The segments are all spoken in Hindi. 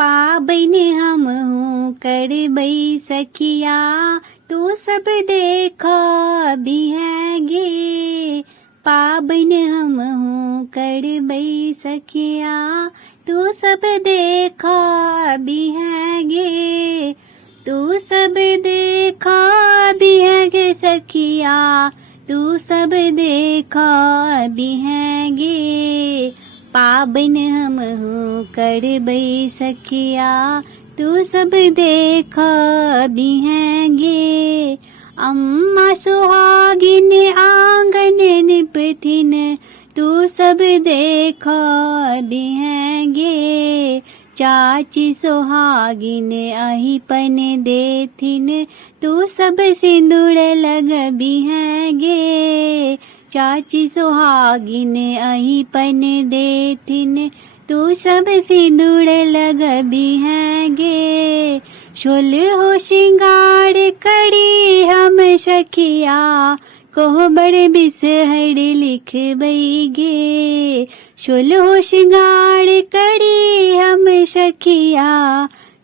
पाबन हम हूँ करबै सखिया, तू सब देख भी है गे। पाबन हम हूँ करबै सखिया, तू सब देख भी है गे। तू सब देख भी है गे सखिया, तू सब देख भी है गे। पाबन हम हूँ करबै सखिया, तू सब देख भी है गे। अम्मा सुहागिन आंगन निपथिन, तू सब देख भी है गे। चाची सुहागिन अहिपन देथिन, तू सब सिंदूर लग भी है गे। चाची सुहागिन अहिपन देथिन, तू सब सिंदूर लग भी है गे। सोलहो श्रृंगार करी हम सखिया, कोहबर बिसहर लिखबै गे। सोलहो श्रृंगार करी हम सखिया,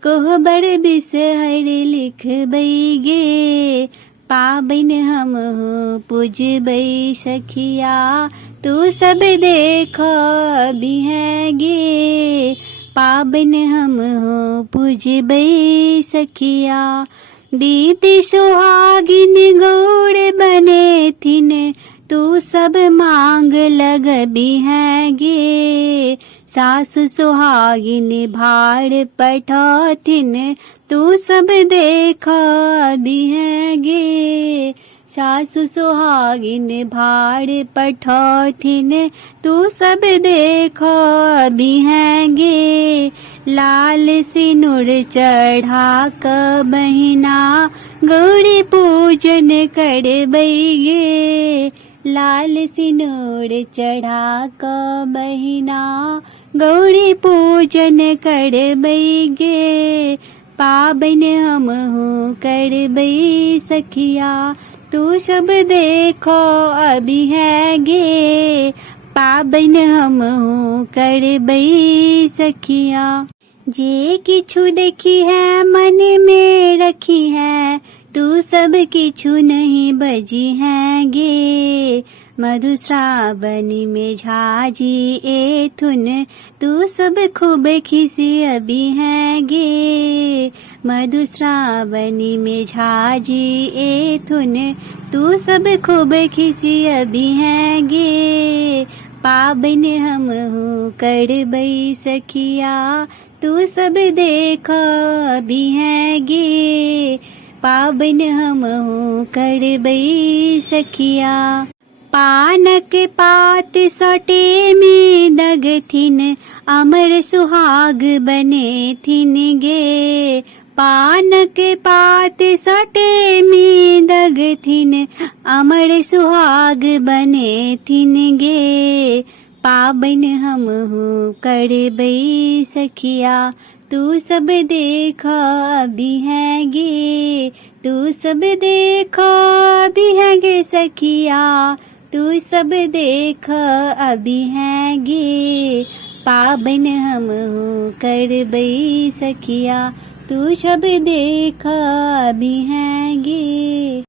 कोहबर बिसहर लिखबै गे। पाबन हम हूँ पूजबै सखिया, तू सब देख भी है गे। पाबन हम हूँ पूजबै सखिया। दीदी सुहागिन गौड़ बने थिन, तू सब मांग लग भी है गे। सास सुहागिन भाड़ पठौथिन, तू सब देख भी है गे। सासु सुहागिन भाड़ पठौथिन, तू सब देख भी है गे। लाल सिनुर चढ़ा क बहिना, गौरी पूजन करबै गे। लाल सिनुर चढ़ा क बहिना, गौरी पूजन करबै गे। पाबन हम हूँ करबै सखिया, तू सब देख अभी है गे। पाबन हम हूँ करबै सखिया। जे किछु देखी है मन में रखी है, तू सब किछु नहीं बजी है गे। मधुश्रावण में झाजी एथुन, तू सब खूब खिसी अभी है गे। मधुश्रावण में झाजी एथुन, तू सब खूब खिसी अभी है गे। पाबन हम हूँ करबै सखिया, तू सब देख भी है गे। पाबन हम हूँ करबै सखिया। पानक पात सोटे में दगथिन, अमर सुहाग बने थिन गे। पानक पात सोटे में दगथिन, अमर सुहाग बने थिन गे। पाबन हम हूँ करबै सखिया, तू सब देख भी है गे। तू सब देख भी है गे सखिया, तू सब देख अभी है गे। पाबन हम हूँ करबै सखिया, तू सब देख अभी है गे।